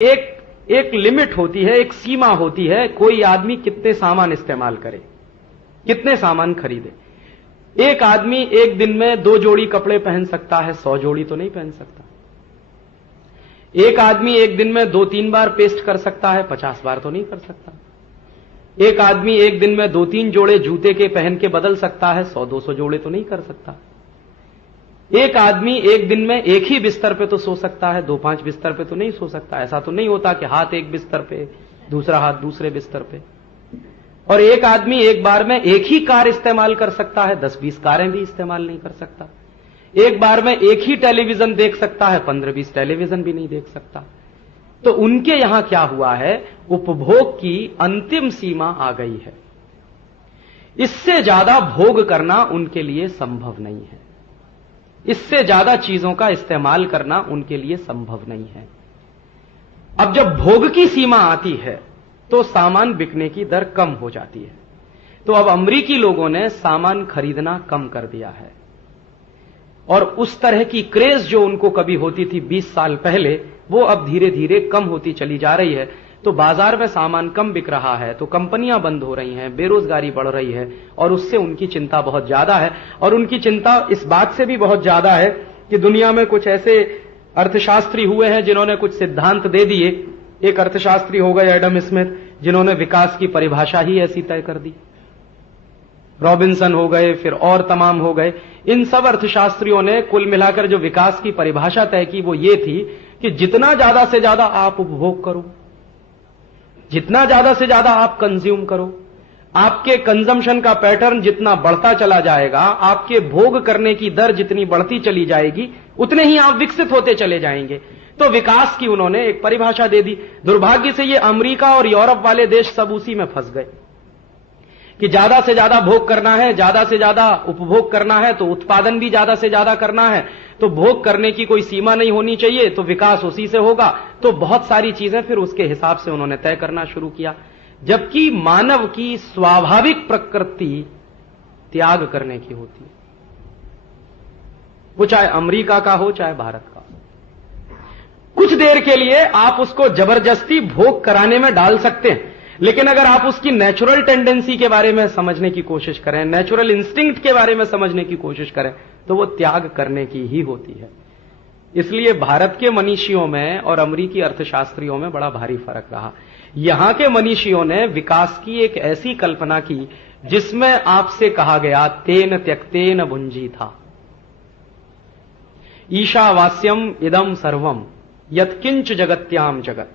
एक लिमिट होती है, एक सीमा होती है, कोई आदमी कितने सामान इस्तेमाल करे, कितने सामान खरीदे। एक आदमी एक दिन में 2 जोड़ी कपड़े पहन सकता है, 100 जोड़ी तो नहीं पहन सकता। एक आदमी एक दिन में 2-3 बार पेस्ट कर सकता है, 50 बार तो नहीं कर सकता। एक आदमी एक दिन में 2-3 जोड़े जूते के पहन के बदल सकता है, 100-200 जोड़े तो नहीं कर सकता। एक आदमी एक दिन में एक ही बिस्तर पे तो सो सकता है, 2-5 बिस्तर पे तो नहीं सो सकता। ऐसा तो नहीं होता कि हाथ एक बिस्तर पे, दूसरा हाथ दूसरे बिस्तर पे। और एक आदमी एक बार में एक ही कार इस्तेमाल कर सकता है, 10-20 कारें भी इस्तेमाल नहीं कर सकता। एक बार में एक ही टेलीविजन देख सकता है, 15-20 टेलीविजन भी नहीं देख सकता। तो उनके यहां क्या हुआ है, उपभोग की अंतिम सीमा आ गई है। इससे ज्यादा भोग करना उनके लिए संभव नहीं है, इससे ज्यादा चीजों का इस्तेमाल करना उनके लिए संभव नहीं है। अब जब भोग की सीमा आती है तो सामान बिकने की दर कम हो जाती है। तो अब अमरीकी लोगों ने सामान खरीदना कम कर दिया है, और उस तरह की क्रेज जो उनको कभी होती थी 20 साल पहले, वो अब धीरे धीरे कम होती चली जा रही है। तो बाजार में सामान कम बिक रहा है, तो कंपनियां बंद हो रही हैं, बेरोजगारी बढ़ रही है, और उससे उनकी चिंता बहुत ज्यादा है। और उनकी चिंता इस बात से भी बहुत ज्यादा है कि दुनिया में कुछ ऐसे अर्थशास्त्री हुए हैं जिन्होंने कुछ सिद्धांत दे दिए। एक अर्थशास्त्री हो गए एडम स्मिथ, जिन्होंने विकास की परिभाषा ही ऐसी तय कर दी। रॉबिन्सन हो गए, फिर और तमाम हो गए। इन सब अर्थशास्त्रियों ने कुल मिलाकर जो विकास की परिभाषा तय की वो ये थी कि जितना ज्यादा से ज्यादा आप उपभोग करो, जितना ज्यादा से ज्यादा आप कंज्यूम करो, आपके कंजम्पशन का पैटर्न जितना बढ़ता चला जाएगा, आपके भोग करने की दर जितनी बढ़ती चली जाएगी, उतने ही आप विकसित होते चले जाएंगे। तो विकास की उन्होंने एक परिभाषा दे दी। दुर्भाग्य से ये अमेरिका और यूरोप वाले देश सब उसी में फंस गए कि ज्यादा से ज्यादा भोग करना है, ज्यादा से ज्यादा उपभोग करना है, तो उत्पादन भी ज्यादा से ज्यादा करना है, तो भोग करने की कोई सीमा नहीं होनी चाहिए, तो विकास उसी से होगा। तो बहुत सारी चीजें फिर उसके हिसाब से उन्होंने तय करना शुरू किया, जबकि मानव की स्वाभाविक प्रकृति त्याग करने की होती है, वो चाहे अमेरिका का हो चाहे भारत का हो। कुछ देर के लिए आप उसको जबरदस्ती भोग कराने में डाल सकते हैं, लेकिन अगर आप उसकी नेचुरल टेंडेंसी के बारे में समझने की कोशिश करें, नेचुरल इंस्टिंक्ट के बारे में समझने की कोशिश करें, तो वो त्याग करने की ही होती है। इसलिए भारत के मनीषियों में और अमेरिकी अर्थशास्त्रियों में बड़ा भारी फर्क रहा। यहां के मनीषियों ने विकास की एक ऐसी कल्पना की जिसमें आपसे कहा गया तेन त्यक्तेन भुंजी था, ईशावास्यम इदम सर्वम यत्किंच जगत्याम जगत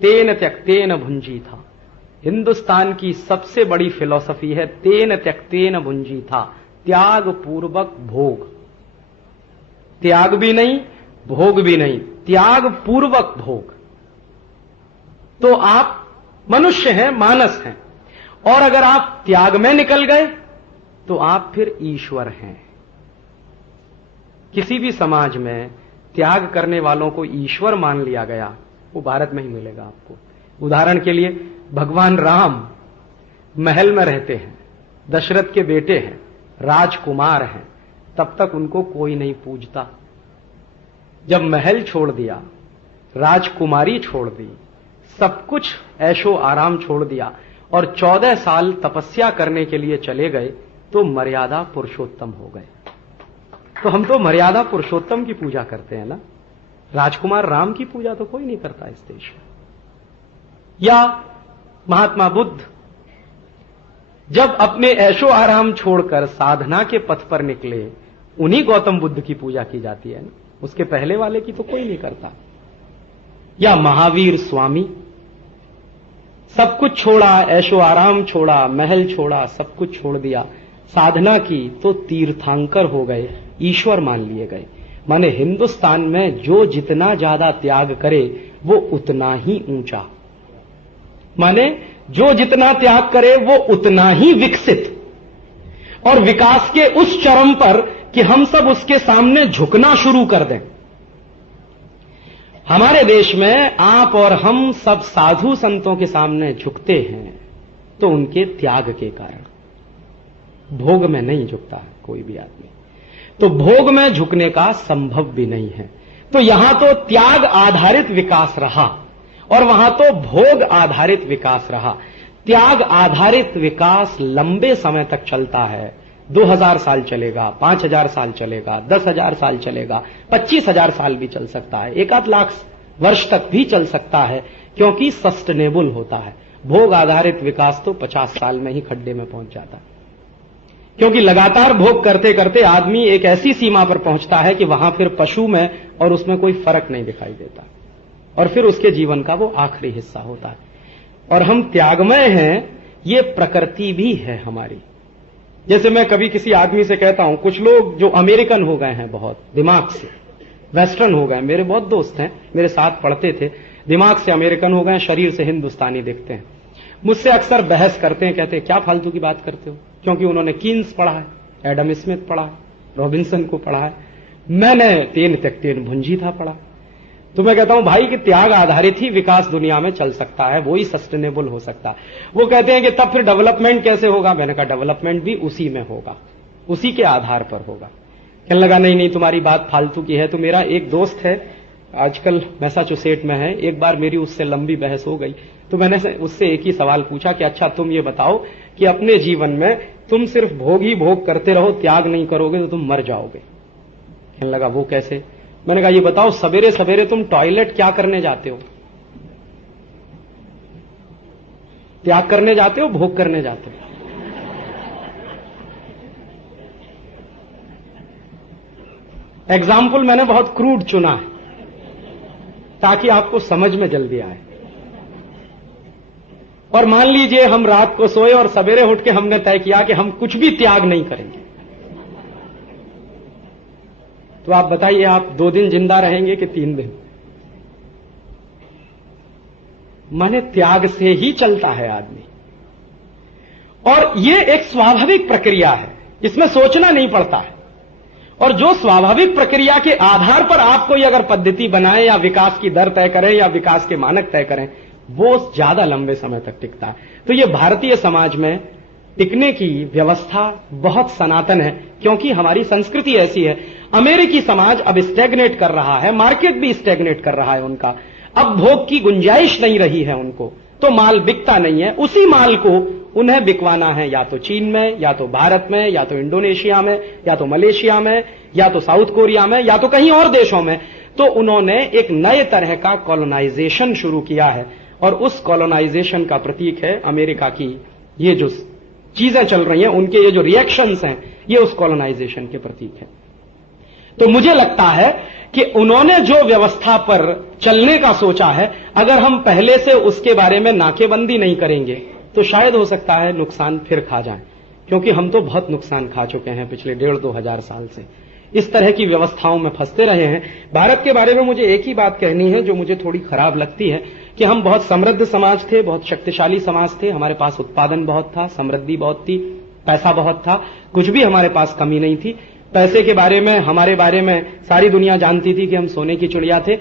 तेन त्यक्तेन भुंजी था। हिंदुस्तान की सबसे बड़ी फिलॉसफी है तेन त्यक्तेन भुंजी था, त्याग पूर्वक भोग। त्याग भी नहीं, भोग भी नहीं, त्याग पूर्वक भोग। तो आप मनुष्य हैं, मानस हैं, और अगर आप त्याग में निकल गए तो आप फिर ईश्वर हैं। किसी भी समाज में त्याग करने वालों को ईश्वर मान लिया गया, वो भारत में ही मिलेगा आपको। उदाहरण के लिए भगवान राम महल में रहते हैं, दशरथ के बेटे हैं, राजकुमार हैं, तब तक उनको कोई नहीं पूजता। जब महल छोड़ दिया, राजकुमारी छोड़ दी, सब कुछ ऐशो आराम छोड़ दिया और 14 साल तपस्या करने के लिए चले गए, तो मर्यादा पुरुषोत्तम हो गए। तो हम तो मर्यादा पुरुषोत्तम की पूजा करते हैं ना, राजकुमार राम की पूजा तो कोई नहीं करता इस देश में। या महात्मा बुद्ध जब अपने ऐशो आराम छोड़कर साधना के पथ पर निकले, उन्हीं गौतम बुद्ध की पूजा की जाती है ना, उसके पहले वाले की तो कोई नहीं करता। या महावीर स्वामी सब कुछ छोड़ा, ऐशो आराम छोड़ा, महल छोड़ा, सब कुछ छोड़ दिया, साधना की, तो तीर्थंकर हो गए, ईश्वर मान लिए गए। माने हिंदुस्तान में जो जितना ज्यादा त्याग करे वो उतना ही ऊंचा, माने जो जितना त्याग करे वो उतना ही विकसित, और विकास के उस चरम पर कि हम सब उसके सामने झुकना शुरू कर दें। हमारे देश में आप और हम सब साधु संतों के सामने झुकते हैं तो उनके त्याग के कारण। भोग में नहीं झुकता है कोई भी आदमी, तो भोग में झुकने का संभव भी नहीं है। तो यहां तो त्याग आधारित विकास रहा, और वहां तो भोग आधारित विकास रहा। त्याग आधारित विकास लंबे समय तक चलता है। 2000 साल चलेगा, 5000 साल चलेगा, 10,000 साल चलेगा, 25,000 साल भी चल सकता है, 1-8 लाख वर्ष तक भी चल सकता है, क्योंकि सस्टेनेबल होता है। भोग आधारित विकास तो 50 साल में ही खड्डे में पहुंच जाता है, क्योंकि लगातार भोग करते करते आदमी एक ऐसी सीमा पर पहुंचता है कि वहां फिर पशु में और उसमें कोई फर्क नहीं दिखाई देता, और फिर उसके जीवन का वो आखिरी हिस्सा होता है। और हम त्यागमय हैं, ये प्रकृति भी है हमारी। जैसे मैं कभी किसी आदमी से कहता हूं, कुछ लोग जो अमेरिकन हो गए हैं, बहुत दिमाग से वेस्टर्न हो गए, मेरे बहुत दोस्त हैं, मेरे साथ पढ़ते थे, दिमाग से अमेरिकन हो गए, शरीर से हिंदुस्तानी दिखते हैं, मुझसे अक्सर बहस करते हैं, कहते हैं क्या फालतू की बात करते हो, क्योंकि उन्होंने कीन्स पढ़ा है, एडम स्मिथ पढ़ा है, रॉबिन्सन को पढ़ा है, मैंने तेन तक तेन भुंजी था पढ़ा। तो मैं कहता हूं भाई कि त्याग आधारित ही विकास दुनिया में चल सकता है, वो ही सस्टेनेबल हो सकता है। वो कहते हैं कि तब फिर डेवलपमेंट कैसे होगा? मैंने कहा डेवलपमेंट भी उसी में होगा, उसी के आधार पर होगा। कहने लगा नहीं नहीं तुम्हारी बात फालतू की है। तो मेरा एक दोस्त है, आजकल मैसाचुसेट में है, एक बार मेरी उससे लंबी बहस हो गई, तो मैंने उससे एक ही सवाल पूछा कि अच्छा तुम ये बताओ कि अपने जीवन में तुम सिर्फ भोग ही भोग करते रहो, त्याग नहीं करोगे तो तुम मर जाओगे। कहने लगा वो कैसे? मैंने कहा ये बताओ सवेरे सवेरे तुम टॉयलेट क्या करने जाते हो? त्याग करने जाते हो, भोग करने जाते हो? एग्जाम्पल मैंने बहुत क्रूड चुना है ताकि आपको समझ में जल्दी आए। और मान लीजिए हम रात को सोए और सवेरे उठ के हमने तय किया कि हम कुछ भी त्याग नहीं करेंगे, तो आप बताइए आप 2 दिन जिंदा रहेंगे कि 3 दिन? माने त्याग से ही चलता है आदमी, और ये एक स्वाभाविक प्रक्रिया है, इसमें सोचना नहीं पड़ता है। और जो स्वाभाविक प्रक्रिया के आधार पर आप कोई अगर पद्धति बनाए या विकास की दर तय करें या विकास के मानक तय करें, वो ज्यादा लंबे समय तक टिकता है। तो ये भारतीय समाज में टिकने की व्यवस्था बहुत सनातन है, क्योंकि हमारी संस्कृति ऐसी है। अमेरिकी समाज अब स्टैग्नेट कर रहा है, मार्केट भी स्टैग्नेट कर रहा है उनका, अब भोग की गुंजाइश नहीं रही है उनको, तो माल बिकता नहीं है। उसी माल को उन्हें बिकवाना है या तो चीन में, या तो भारत में, या तो इंडोनेशिया में, या तो मलेशिया में, या तो साउथ कोरिया में, या तो कहीं और देशों में। तो उन्होंने एक नए तरह का कॉलोनाइजेशन शुरू किया है, और उस कॉलोनाइजेशन का प्रतीक है अमेरिका की ये जो चीजें चल रही हैं, उनके ये जो रिएक्शंस हैं, ये उस कॉलोनाइजेशन के प्रतीक है। तो मुझे लगता है कि उन्होंने जो व्यवस्था पर चलने का सोचा है, अगर हम पहले से उसके बारे में नाकेबंदी नहीं करेंगे तो शायद हो सकता है नुकसान फिर खा जाएं, क्योंकि हम तो बहुत नुकसान खा चुके हैं पिछले 1,500-2 हजार साल से, इस तरह की व्यवस्थाओं में फंसते रहे हैं। भारत के बारे में मुझे एक ही बात कहनी है जो मुझे थोड़ी खराब लगती है, कि हम बहुत समृद्ध समाज थे, बहुत शक्तिशाली समाज थे, हमारे पास उत्पादन बहुत था, समृद्धि बहुत थी, पैसा बहुत था, कुछ भी हमारे पास कमी नहीं थी। पैसे के बारे में, हमारे बारे में सारी दुनिया जानती थी कि हम सोने की चिड़िया थे।